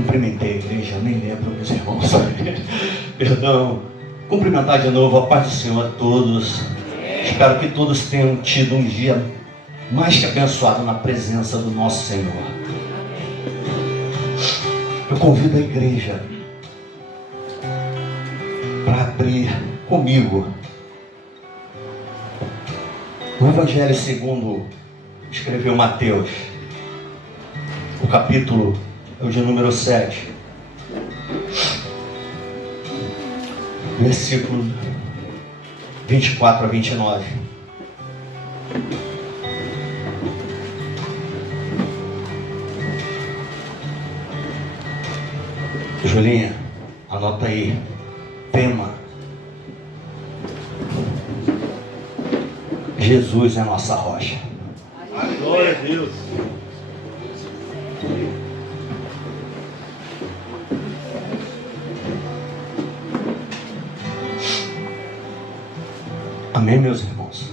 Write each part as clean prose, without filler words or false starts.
Cumprimentei a igreja, nem lembro, meus irmãos. Perdão. Cumprimentar de novo a paz do Senhor a todos. Espero que todos tenham tido um dia mais que abençoado na presença do nosso Senhor. Eu convido a igreja para abrir comigo o Evangelho segundo escreveu Mateus, o capítulo é o de número 7, versículo 24 a 29. Julinha, anota aí, tema: Jesus é nossa rocha. Glória a Deus. Amém, meus irmãos?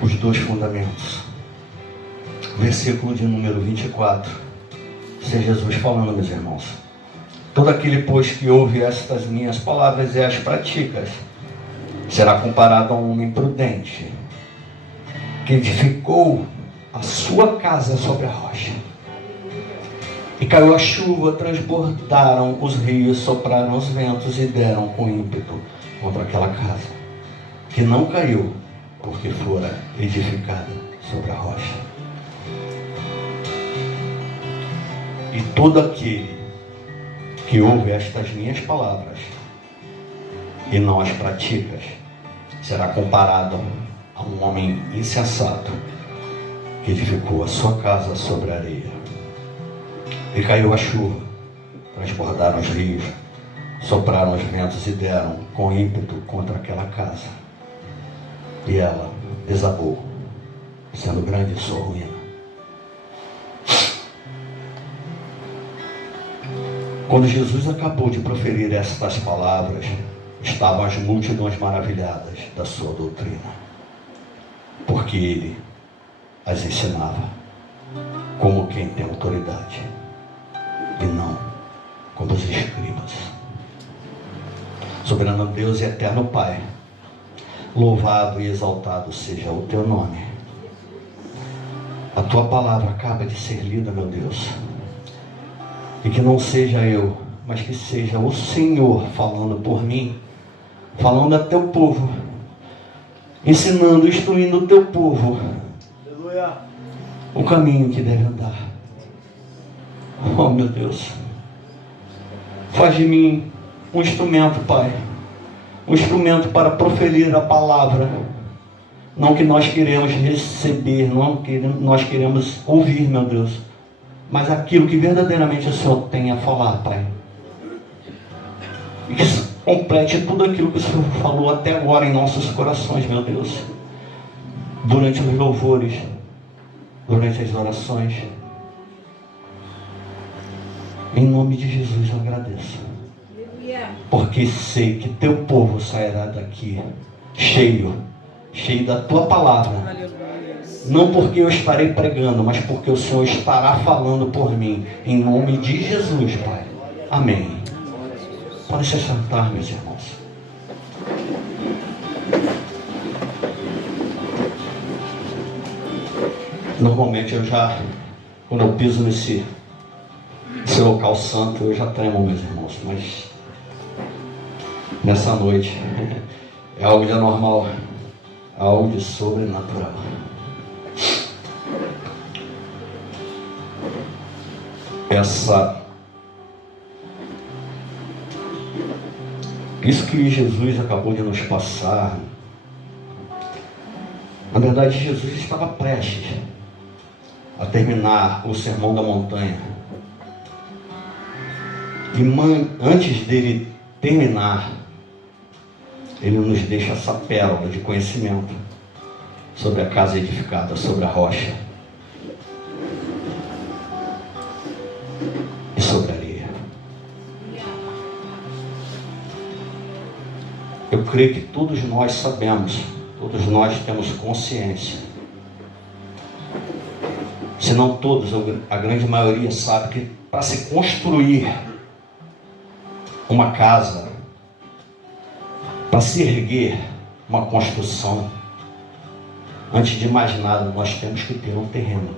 Os dois fundamentos. Versículo de número 24. Isso é Jesus falando, meus irmãos. Todo aquele, pois, que ouve estas minhas palavras e as pratica, será comparado a um homem prudente, que edificou a sua casa sobre a rocha. E caiu a chuva, transbordaram os rios, sopraram os ventos e deram com ímpeto contra aquela casa, que não caiu, porque fora edificada sobre a rocha. E todo aquele que ouve estas minhas palavras e não as pratica, será comparado a um homem insensato, que edificou a sua casa sobre a areia. E caiu a chuva, transbordaram os rios, sopraram os ventos e deram com ímpeto contra aquela casa. E ela desabou, sendo grande sua ruína. Quando Jesus acabou de proferir estas palavras, estavam as multidões maravilhadas da sua doutrina, porque ele as ensinava como quem tem autoridade, e não como os escribas. Soberano Deus e eterno Pai, louvado e exaltado seja o teu nome. A tua palavra acaba de ser lida, meu Deus, e que não seja eu, mas que seja o Senhor falando por mim, falando a teu povo, ensinando, instruindo o teu povo o caminho que deve andar. Oh, meu Deus, faz de mim um instrumento, Pai, um instrumento para proferir a palavra, não que nós queremos receber, não que nós queremos ouvir, meu Deus, mas aquilo que verdadeiramente o Senhor tem a falar, Pai. E que complete tudo aquilo que o Senhor falou até agora em nossos corações, meu Deus, durante os louvores, durante as orações. Em nome de Jesus eu agradeço, porque sei que teu povo sairá daqui cheio da tua palavra, não porque eu estarei pregando, mas porque o Senhor estará falando por mim, em nome de Jesus, Pai. Amém. Pode se sentar, meus irmãos. Normalmente quando eu piso nesse local santo, eu já tremo, meus irmãos, mas nessa noite é algo de anormal, algo de sobrenatural. Isso que Jesus acabou de nos passar, na verdade Jesus estava prestes a terminar o Sermão da Montanha. E antes dele terminar, ele nos deixa essa pérola de conhecimento sobre a casa edificada sobre a rocha e sobre a areia. Eu Eu creio que todos nós sabemos, todos nós temos consciência. Se não todos, a grande maioria sabe que para se construir uma casa, para se erguer uma construção, antes de mais nada, nós temos que ter um terreno.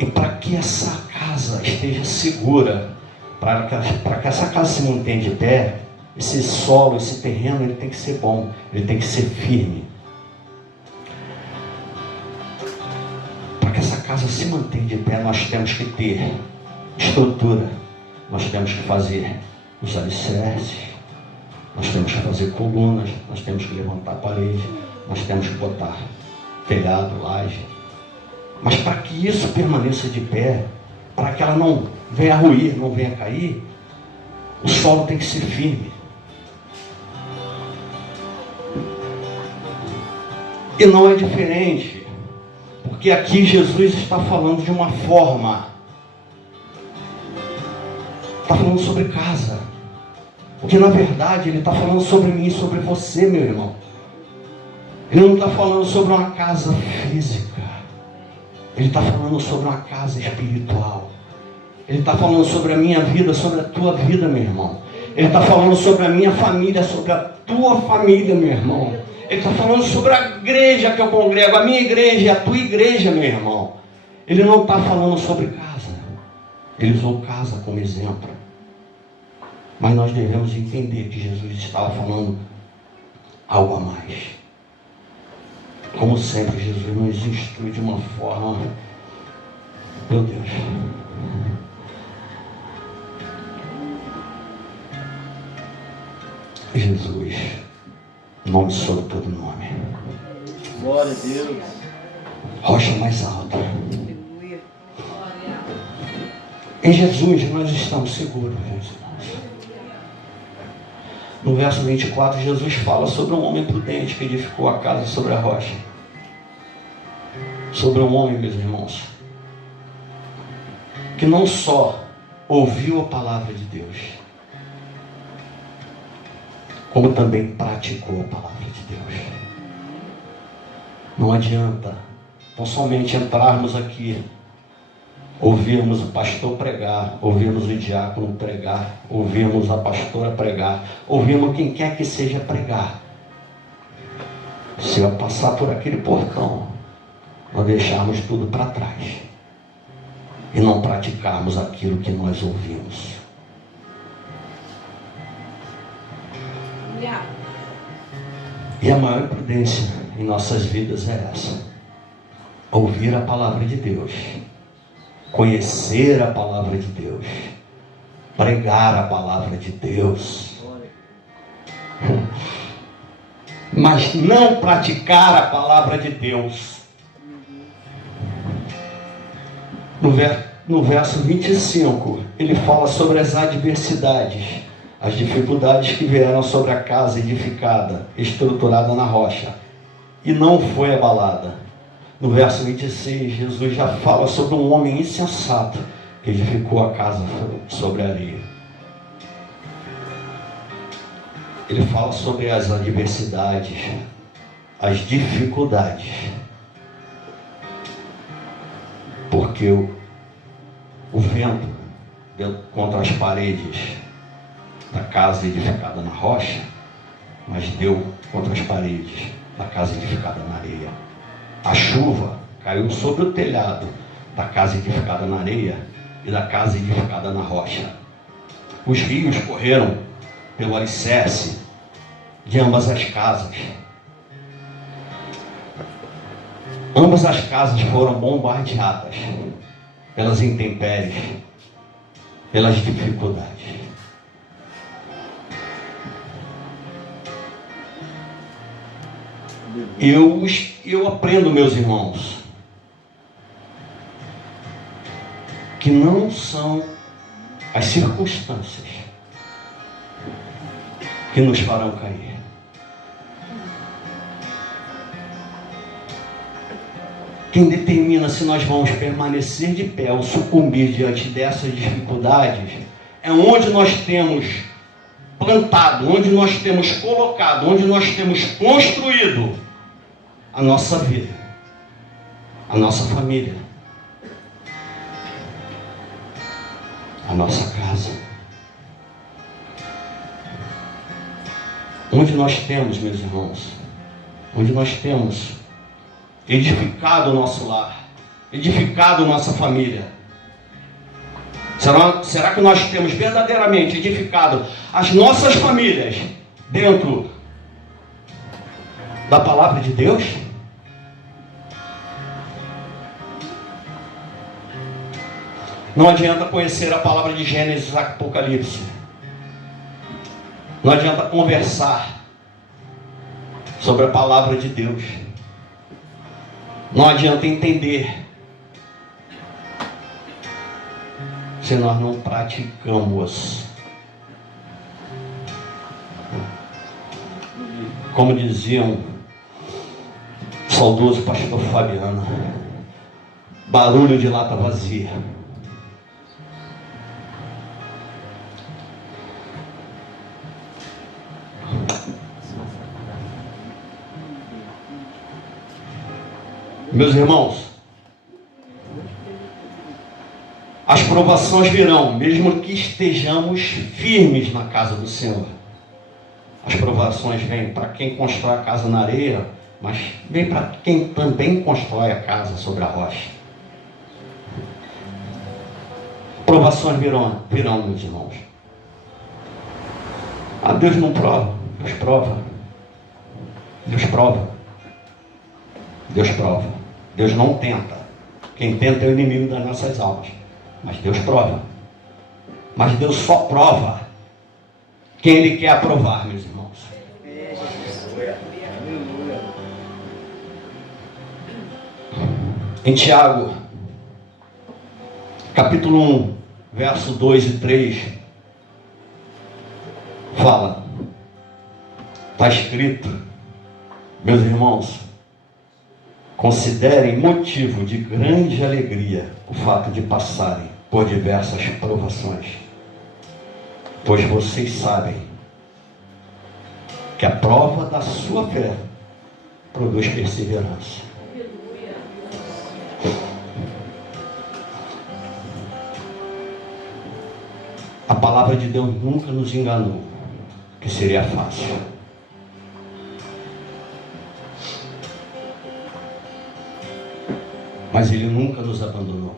E para que essa casa esteja segura, para que essa casa se mantenha de pé, esse solo, esse terreno, ele tem que ser bom, ele tem que ser firme. Para que essa casa se mantenha de pé, nós temos que ter estrutura, nós temos que fazer os alicerces, nós temos que fazer colunas, nós temos que levantar a parede, nós temos que botar telhado, laje. Mas para que isso permaneça de pé, para que ela não venha a ruir, não venha a cair, o solo tem que ser firme. E não é diferente, porque aqui Jesus está falando de uma forma, está falando sobre casa, porque na verdade ele está falando sobre mim e sobre você, meu irmão. Ele não está falando sobre uma casa física, ele está falando sobre uma casa espiritual. Ele está falando sobre a minha vida, sobre a tua vida, meu irmão. Ele está falando sobre a minha família, sobre a tua família, meu irmão. Ele está falando sobre a igreja que eu congrego, a minha igreja e a tua igreja, meu irmão. Ele não está falando sobre casa. Ele usou casa como exemplo. Mas nós devemos entender que Jesus estava falando algo a mais. Como sempre, Jesus nos instrui de uma forma, meu Deus. Jesus, nome sobre todo nome. Glória a Deus. Rocha mais alta. Em Jesus nós estamos seguros, meus irmãos. No verso 24, Jesus fala sobre um homem prudente que edificou a casa sobre a rocha. Sobre um homem, meus irmãos, que não só ouviu a palavra de Deus, como também praticou a palavra de Deus. Não adianta não somente entrarmos aqui, ouvirmos o pastor pregar, ouvirmos o diácono pregar, ouvirmos a pastora pregar, ouvirmos quem quer que seja pregar. Se eu passar por aquele portão, nós deixarmos tudo para trás e não praticarmos aquilo que nós ouvimos. E a maior prudência em nossas vidas é essa: ouvir a palavra de Deus, conhecer a palavra de Deus, pregar a palavra de Deus, mas não praticar a palavra de Deus. No verso 25, ele fala sobre as adversidades, as dificuldades que vieram sobre a casa edificada, estruturada na rocha, e não foi abalada. No verso 26, Jesus já fala sobre um homem insensato que edificou a casa sobre a areia. Ele fala sobre as adversidades, as dificuldades, porque o vento deu contra as paredes da casa edificada na rocha, mas deu contra as paredes da casa edificada na areia. A chuva caiu sobre o telhado da casa edificada na areia e da casa edificada na rocha. Os rios correram pelo alicerce de ambas as casas. Ambas as casas foram bombardeadas pelas intempéries, pelas dificuldades. Eu aprendo, meus irmãos, que não são as circunstâncias que nos farão cair. Quem determina se nós vamos permanecer de pé ou sucumbir diante dessas dificuldades é onde nós temos plantado, onde nós temos colocado, onde nós temos construído a nossa vida, a nossa família, a nossa casa. Onde nós temos, meus irmãos, onde nós temos edificado o nosso lar, edificado nossa família. Será que nós temos verdadeiramente edificado as nossas famílias dentro da palavra de Deus? Não adianta conhecer a palavra de Gênesis e Apocalipse. Não adianta conversar sobre a palavra de Deus. Não adianta entender se nós não praticamos. Como diziam o saudoso pastor Fabiano, barulho de lata vazia. Meus irmãos, as provações virão, mesmo que estejamos firmes na casa do Senhor. As provações vêm para quem constrói a casa na areia, mas vem para quem também constrói a casa sobre a rocha. Provações virão, meus irmãos. Ah, Deus não prova, Deus prova. Deus prova. Deus prova. Deus não tenta. Quem tenta é o inimigo das nossas almas. Mas Deus prova. Mas Deus só prova quem Ele quer aprovar, meus irmãos. Em Tiago, capítulo 1, verso 2 e 3, fala, está escrito, meus irmãos, considerem motivo de grande alegria o fato de passarem por diversas provações, pois vocês sabem que a prova da sua fé produz perseverança. A palavra de Deus nunca nos enganou que seria fácil. Mas Ele nunca nos abandonou.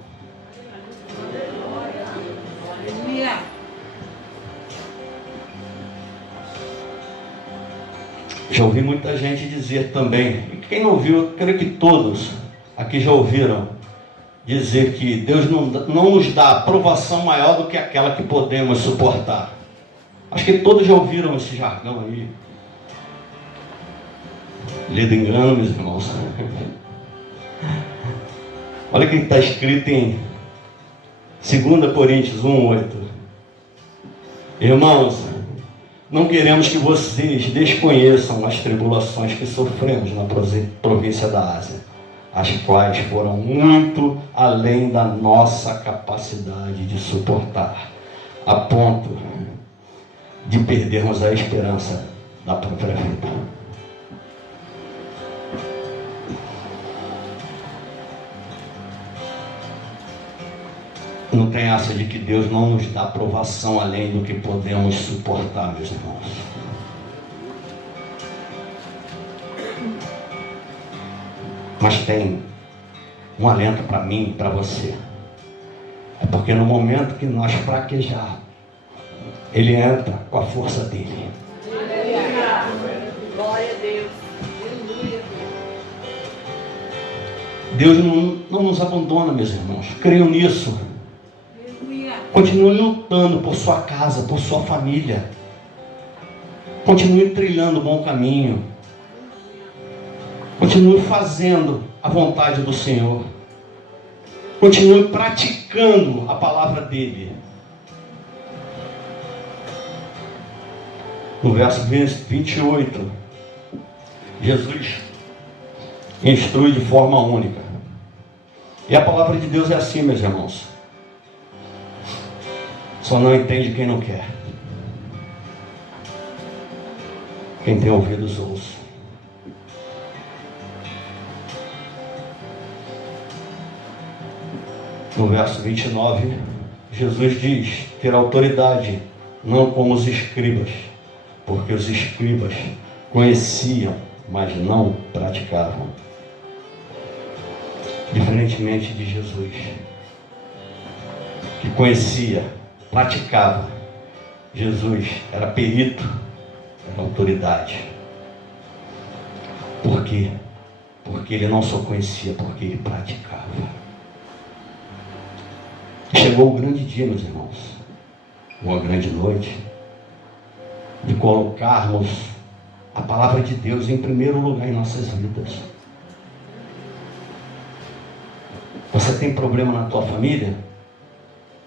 Já ouvi muita gente dizer também, e quem não ouviu, eu creio que todos aqui já ouviram, dizer que Deus não nos dá aprovação maior do que aquela que podemos suportar. Acho que todos já ouviram esse jargão aí. Lido engano, meus irmãos. Olha o que está escrito em 2 Coríntios 1:8. Irmãos, não queremos que vocês desconheçam as tribulações que sofremos na província da Ásia, as quais foram muito além da nossa capacidade de suportar, a ponto de perdermos a esperança da própria vida. Não tem essa de que Deus não nos dá provação além do que podemos suportar, meus irmãos. Mas tem um alento para mim e para você. É porque no momento que nós fraquejar, Ele entra com a força dele. Glória a Deus. Deus não nos abandona, meus irmãos. Creio nisso. Continue lutando por sua casa, por sua família. Continue trilhando o bom caminho. Continue fazendo a vontade do Senhor. Continue praticando a palavra dele. No verso 28, Jesus instrui de forma única. E a palavra de Deus é assim, meus irmãos. Só não entende quem não quer. Quem tem ouvidos, ouça. No verso 29, Jesus diz ter autoridade, não como os escribas, porque os escribas conheciam, mas não praticavam. Diferentemente de Jesus, que conhecia, praticava, Jesus era perito, era autoridade. Por quê? Porque ele não só conhecia, porque ele praticava. Chegou o grande dia, meus irmãos, uma grande noite, de colocarmos a palavra de Deus em primeiro lugar em nossas vidas. Você tem problema na tua família?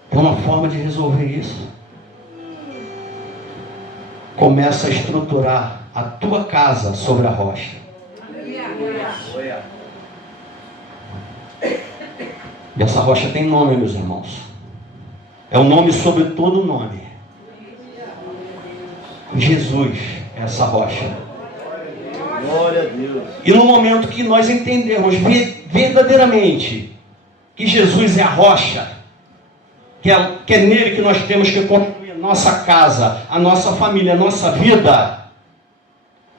Tem uma forma de resolver isso. Começa a estruturar a tua casa sobre a rocha. E essa rocha tem nome, meus irmãos. É o nome sobre todo nome. Jesus é essa rocha. Glória a Deus. E no momento que nós entendemos verdadeiramente que Jesus é a rocha, que é nele que nós temos que construir a nossa casa, a nossa família, a nossa vida,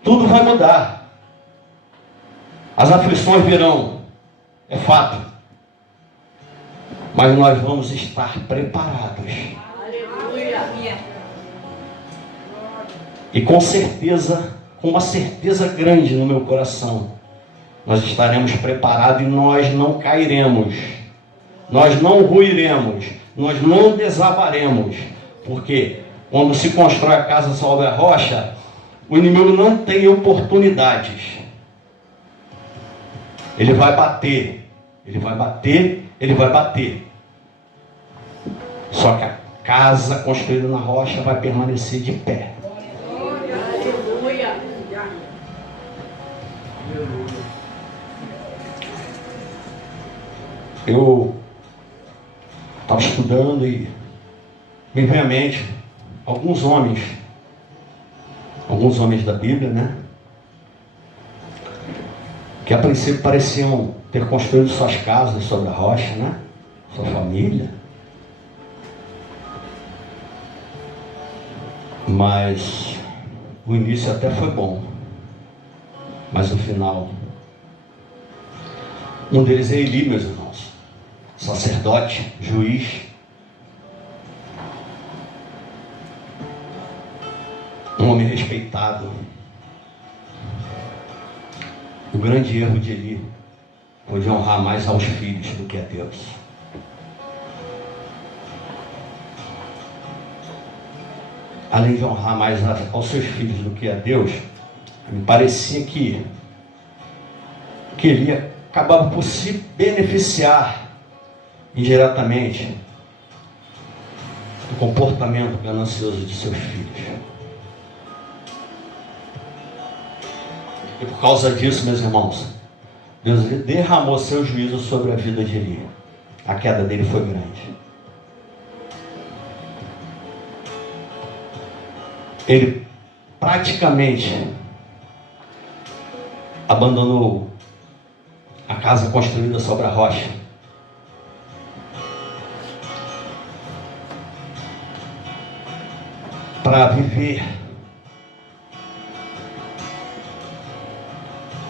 tudo vai mudar. As aflições virão, é fato. Mas nós vamos estar preparados. Aleluia. E com certeza, com uma certeza grande no meu coração, nós estaremos preparados e nós não cairemos. Nós não ruiremos. Nós não desabaremos. Porque quando se constrói a casa sobre a rocha, o inimigo não tem oportunidades. Ele vai bater. Ele vai bater. Ele vai bater. Só que a casa construída na rocha vai permanecer de pé. Aleluia. Eu estava estudando e me veio à mente alguns homens da Bíblia, né? Que a princípio pareciam ter construído suas casas sobre a rocha, né? Sua família. Mas o início até foi bom. Mas o final... Um deles é Eli, meus irmãos. Sacerdote, juiz. Um homem respeitado. O grande erro de Eli foi de honrar mais aos filhos do que a Deus. Além de honrar mais aos seus filhos do que a Deus, me parecia que ele acabava por se beneficiar indiretamente do comportamento ganancioso de seus filhos. E por causa disso, meus irmãos, Deus derramou seu juízo sobre a vida de Eli. A queda dele foi grande. Ele praticamente abandonou a casa construída sobre a rocha para viver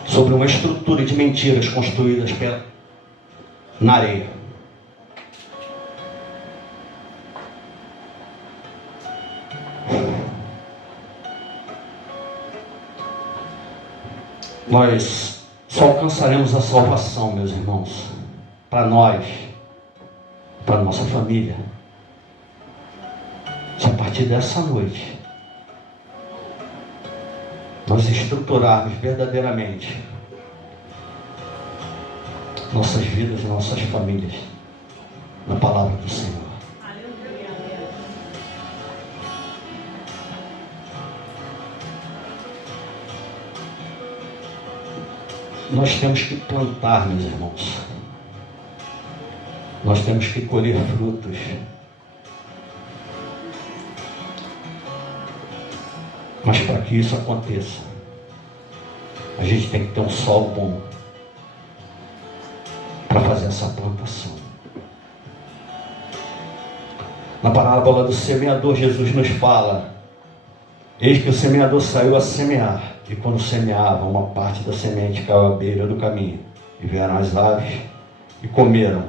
sobre uma estrutura de mentiras construídas na areia. Nós só alcançaremos a salvação, meus irmãos, para nós, para nossa família, se a partir dessa noite nós estruturarmos verdadeiramente nossas vidas e nossas famílias na palavra do Senhor. Nós temos que plantar, meus irmãos. Nós temos que colher frutos. Mas para que isso aconteça, a gente tem que ter um solo bom para fazer essa plantação. Na parábola do semeador, Jesus nos fala: eis que o semeador saiu a semear, e quando semeava, uma parte da semente caiu à beira do caminho, e vieram as aves e comeram.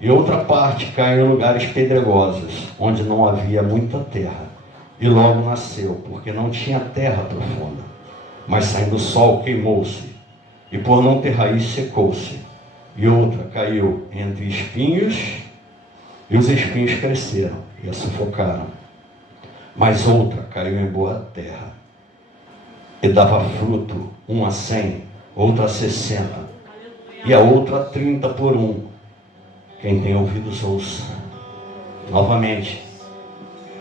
E outra parte caiu em lugares pedregosos, onde não havia muita terra, e logo nasceu, porque não tinha terra profunda. Mas saindo o sol, queimou-se, e por não ter raiz, secou-se. E outra caiu entre espinhos, e os espinhos cresceram e a sufocaram. Mas outra caiu em boa terra, e dava fruto, 1 a 100, outra a 60, e a outra a 30 por 1. Quem tem ouvidos ouça. Novamente,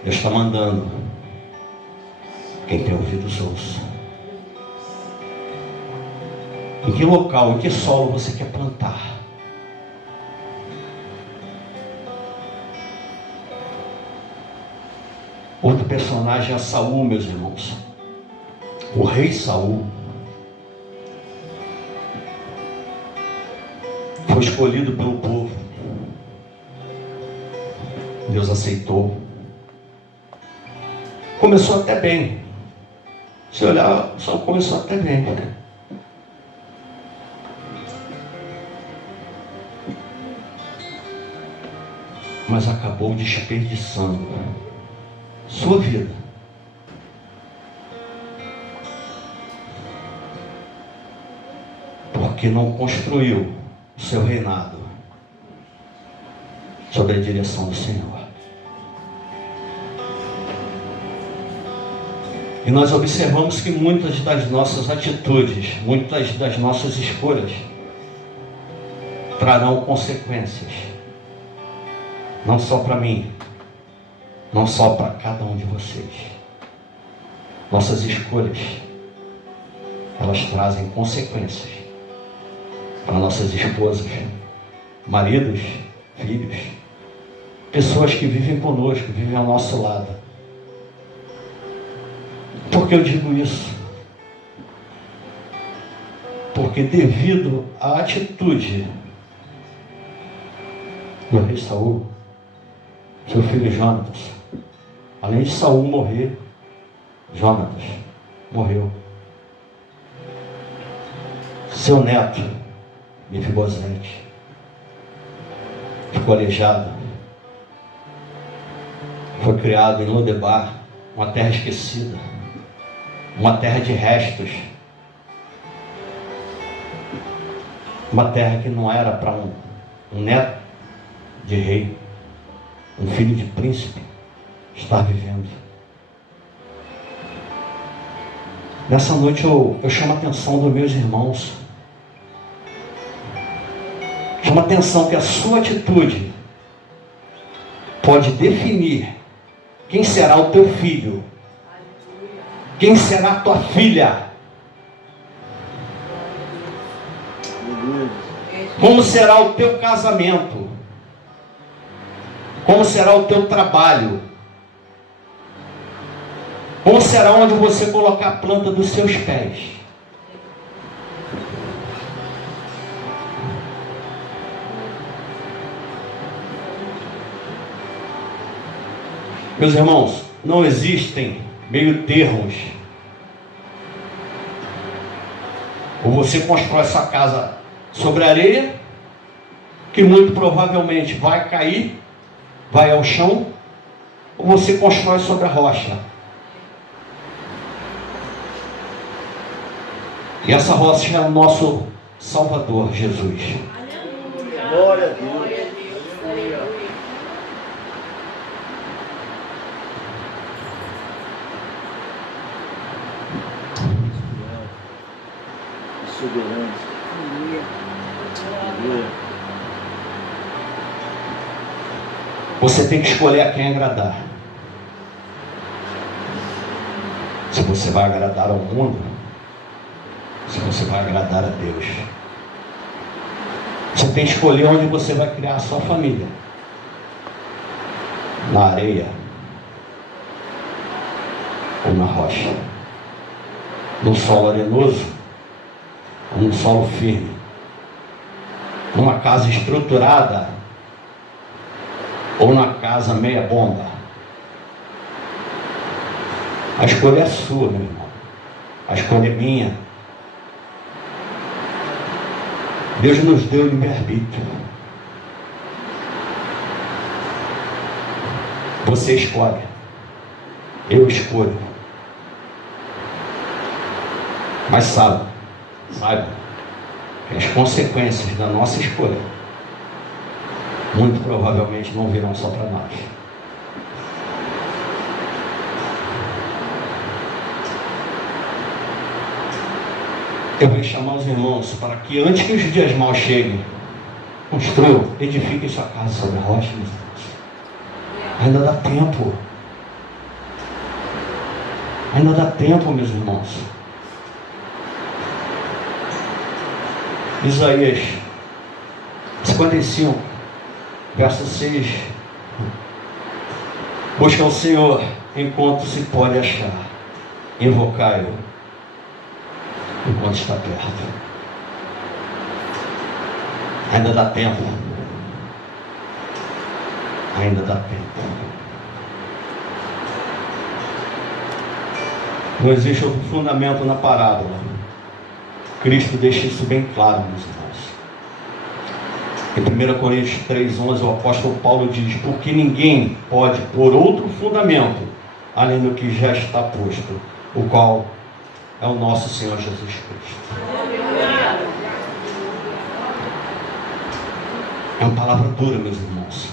Deus está mandando. Quem tem ouvidos ouça. Em que local, em que solo você quer plantar? Outro personagem é Saul, meus irmãos. O rei Saul foi escolhido pelo povo. Deus aceitou. Começou até bem. Se olhar, só começou até bem. Mas acabou desperdiçando sua vida. Porque não construiu o seu reinado sob a direção do Senhor. E nós observamos que muitas das nossas atitudes, muitas das nossas escolhas trarão consequências. Não só para mim, não só para cada um de vocês. Nossas escolhas, elas trazem consequências para nossas esposas, maridos, filhos, pessoas que vivem conosco, vivem ao nosso lado. Por que eu digo isso? Porque devido à atitude do rei Saul, seu filho Jonatas, além de Saul morrer, Jonatas morreu. Seu neto, Mefibosete, ficou aleijado. Foi criado em Lodebar, uma terra esquecida, uma terra de restos, uma terra que não era para um neto de rei, um filho de príncipe, estar vivendo. Nessa noite eu chamo a atenção dos meus irmãos. Chama a atenção que a sua atitude pode definir quem será o teu filho, quem será a tua filha, como será o teu casamento, como será o teu trabalho, como será onde você colocar a planta dos seus pés. Meus irmãos, não existem meio termos. Ou você constrói sua casa sobre areia, que muito provavelmente vai cair, vai ao chão, ou você constrói sobre a rocha. E essa rocha é o nosso Salvador, Jesus. Glória a Deus. Soberano. Você tem que escolher a quem agradar. Se você vai agradar ao mundo, se você vai agradar a Deus. Você tem que escolher onde você vai criar a sua família. Na areia ou na rocha. num solo arenoso, ou num solo firme, numa casa estruturada, ou na casa meia bomba. A escolha é sua, meu irmão. A escolha é minha. Deus nos deu livre-arbítrio. Você escolhe. Eu escolho. Mas saiba que as consequências da nossa escolha muito provavelmente não virão só para nós. Eu venho chamar os irmãos para que antes que os dias maus cheguem, construam, edifiquem sua casa sobre a rocha, meus irmãos. Ainda dá tempo. Ainda dá tempo, meus irmãos. Isaías 55, verso 6. Busca o Senhor enquanto se pode achar. Invocai-o enquanto está perto. Ainda dá tempo. Ainda dá tempo. Não existe outro fundamento na parábola. Cristo deixa isso bem claro, meus irmãos. Em 1 Coríntios 3,11, o apóstolo Paulo diz: porque ninguém pode pôr outro fundamento além do que já está posto, o qual é o nosso Senhor Jesus Cristo. É uma palavra dura, meus irmãos.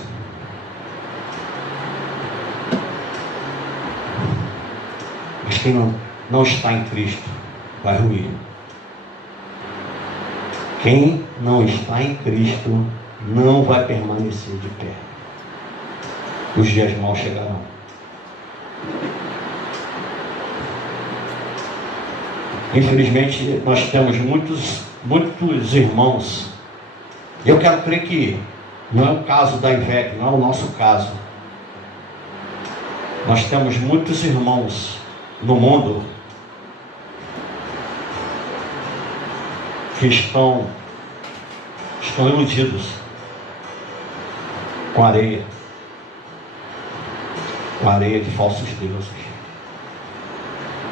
Mas quem não está em Cristo vai ruir. Quem não está em Cristo não vai permanecer de pé. Os dias maus chegarão. Infelizmente, nós temos muitos irmãos. Eu quero crer que não é o caso da IVEC, não é o nosso caso. Nós temos muitos irmãos no mundo que estão iludidos com areia de falsos deuses,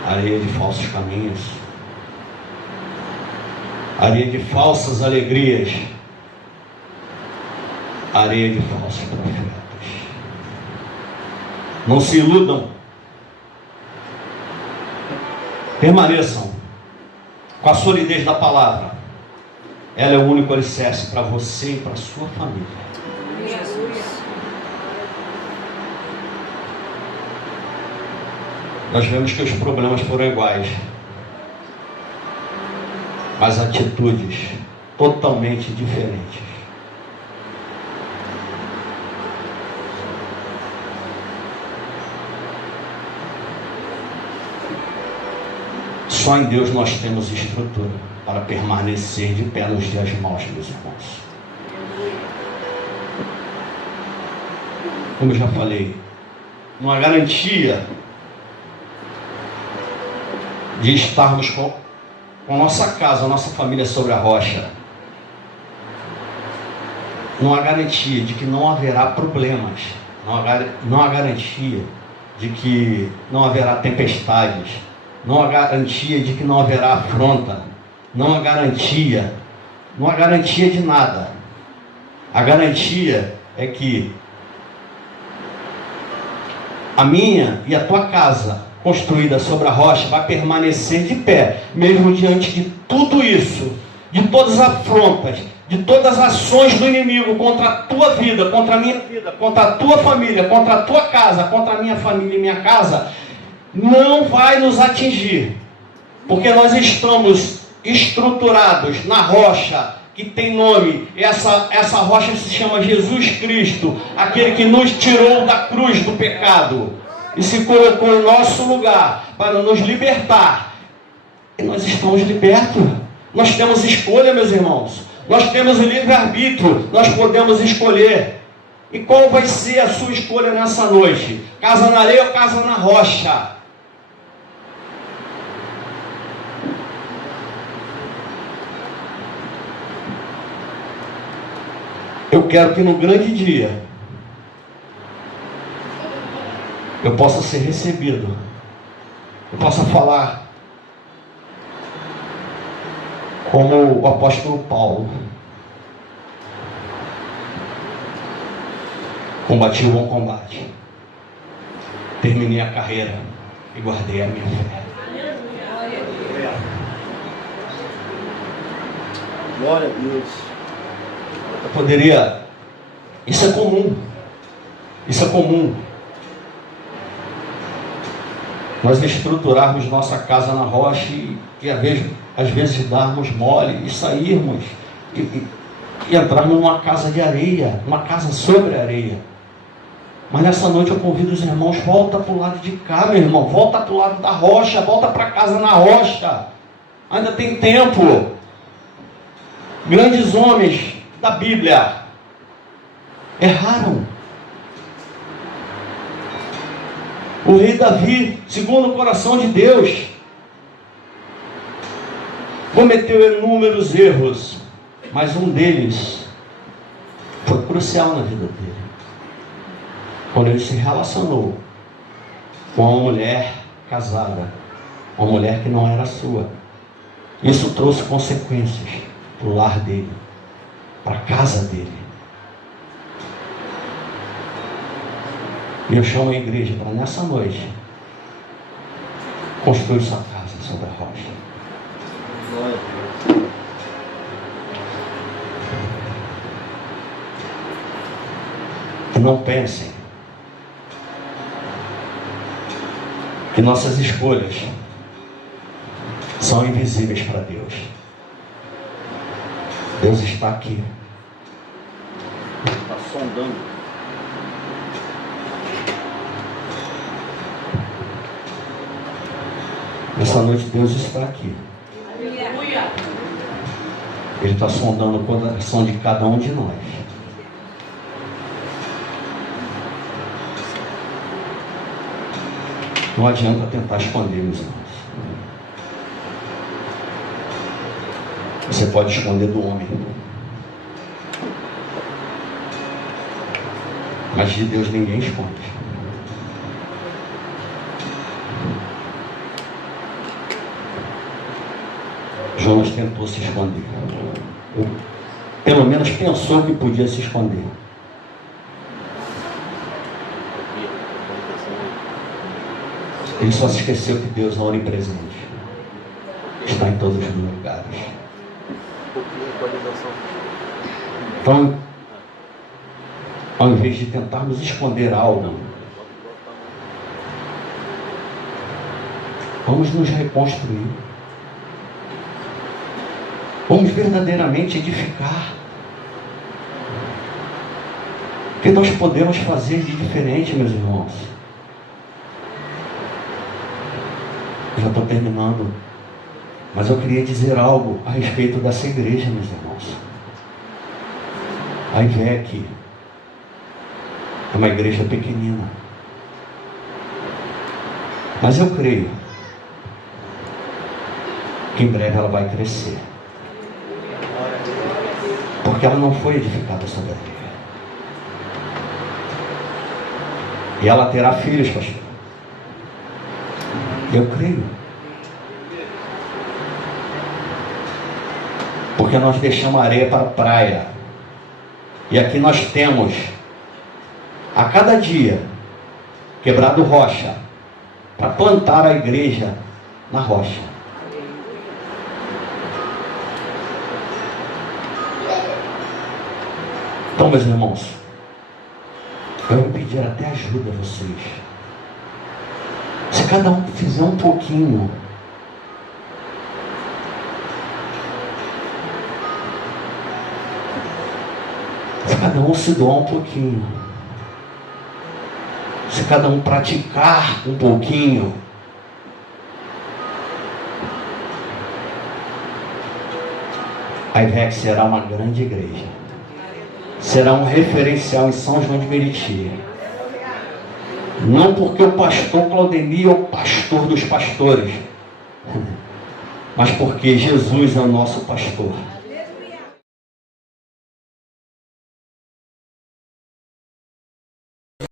areia de falsos caminhos, areia de falsas alegrias, areia de falsos profetas. Não se iludam, permaneçam com a solidez da palavra. Ela é o único alicerce para você e para a sua família. Nós vemos que os problemas foram iguais, mas atitudes totalmente diferentes. Só em Deus nós temos estrutura para permanecer de pé nos dias maus, meus irmãos. Como eu já falei, não há garantia de estarmos com a nossa casa, a nossa família sobre a rocha. Não há garantia de que não haverá problemas. Não há garantia de que não haverá tempestades. Não há garantia de que não haverá afronta. Não há garantia de nada. A garantia é que a minha e a tua casa, construída sobre a rocha, vai permanecer de pé, mesmo diante de tudo isso, de todas as afrontas, de todas as ações do inimigo contra a tua vida, contra a minha vida, contra a tua família, contra a tua casa, contra a minha família e minha casa, não vai nos atingir, porque nós estamos estruturados na rocha que tem nome. Essa rocha se chama Jesus Cristo, aquele que nos tirou da cruz do pecado e se colocou em nosso lugar para nos libertar. E nós estamos libertos. Nós temos escolha, meus irmãos. Nós temos o livre-arbítrio. Nós podemos escolher. E qual vai ser a sua escolha nessa noite? Casa na areia ou casa na rocha? Eu quero que no grande dia eu possa ser recebido, eu possa falar como o apóstolo Paulo: combati o bom combate, terminei a carreira e guardei a minha fé. Glória a Deus. Eu poderia... Isso é comum. Isso é comum. Nós estruturarmos nossa casa na rocha e às vezes darmos mole e sairmos e entrarmos numa casa de areia, uma casa sobre a areia. Mas nessa noite eu convido os irmãos: volta para o lado de cá, meu irmão, volta para o lado da rocha, volta para casa na rocha. Ainda tem tempo. Grandes homens da Bíblia erraram. O rei Davi, segundo o coração de Deus, cometeu inúmeros erros, mas um deles foi crucial na vida dele. Quando ele se relacionou com uma mulher casada, uma mulher que não era sua. Isso trouxe consequências para o lar dele, para a casa dele. E eu chamo a igreja para nessa noite construir sua casa sobre a rocha. Glória a Deus. E não pensem que nossas escolhas são invisíveis para Deus. Deus está aqui. Está sondando. Nessa noite Deus está aqui. Aleluia. Ele está sondando o coração de cada um de nós. Não adianta tentar esconder, meus irmãos. Você pode esconder do homem, mas de Deus ninguém esconde. Jonas tentou se esconder. Pelo menos pensou que podia se esconder. Ele só se esqueceu que Deus é onipresente. Está em todos os lugares. Então, ao invés de tentarmos esconder algo, vamos nos reconstruir. Vamos verdadeiramente edificar. O que nós podemos fazer de diferente, meus irmãos? Eu já estou terminando. Mas eu queria dizer algo a respeito dessa igreja, meus irmãos. A IVEC é uma igreja pequenina. Mas eu creio que em breve ela vai crescer. Porque ela não foi edificada sobre a areia. E ela terá filhos, pastor. Eu creio. Porque nós deixamos a areia para a praia. E aqui nós temos, a cada dia, quebrado rocha, para plantar a igreja na rocha. Então, meus irmãos, eu vou pedir até ajuda a vocês. Se cada um fizer um pouquinho, se cada um se doar um pouquinho, se cada um praticar um pouquinho, a IVEC será uma grande igreja. Será um referencial em São João de Meriti. Não porque o pastor Claudemir é o pastor dos pastores, mas porque Jesus é o nosso pastor.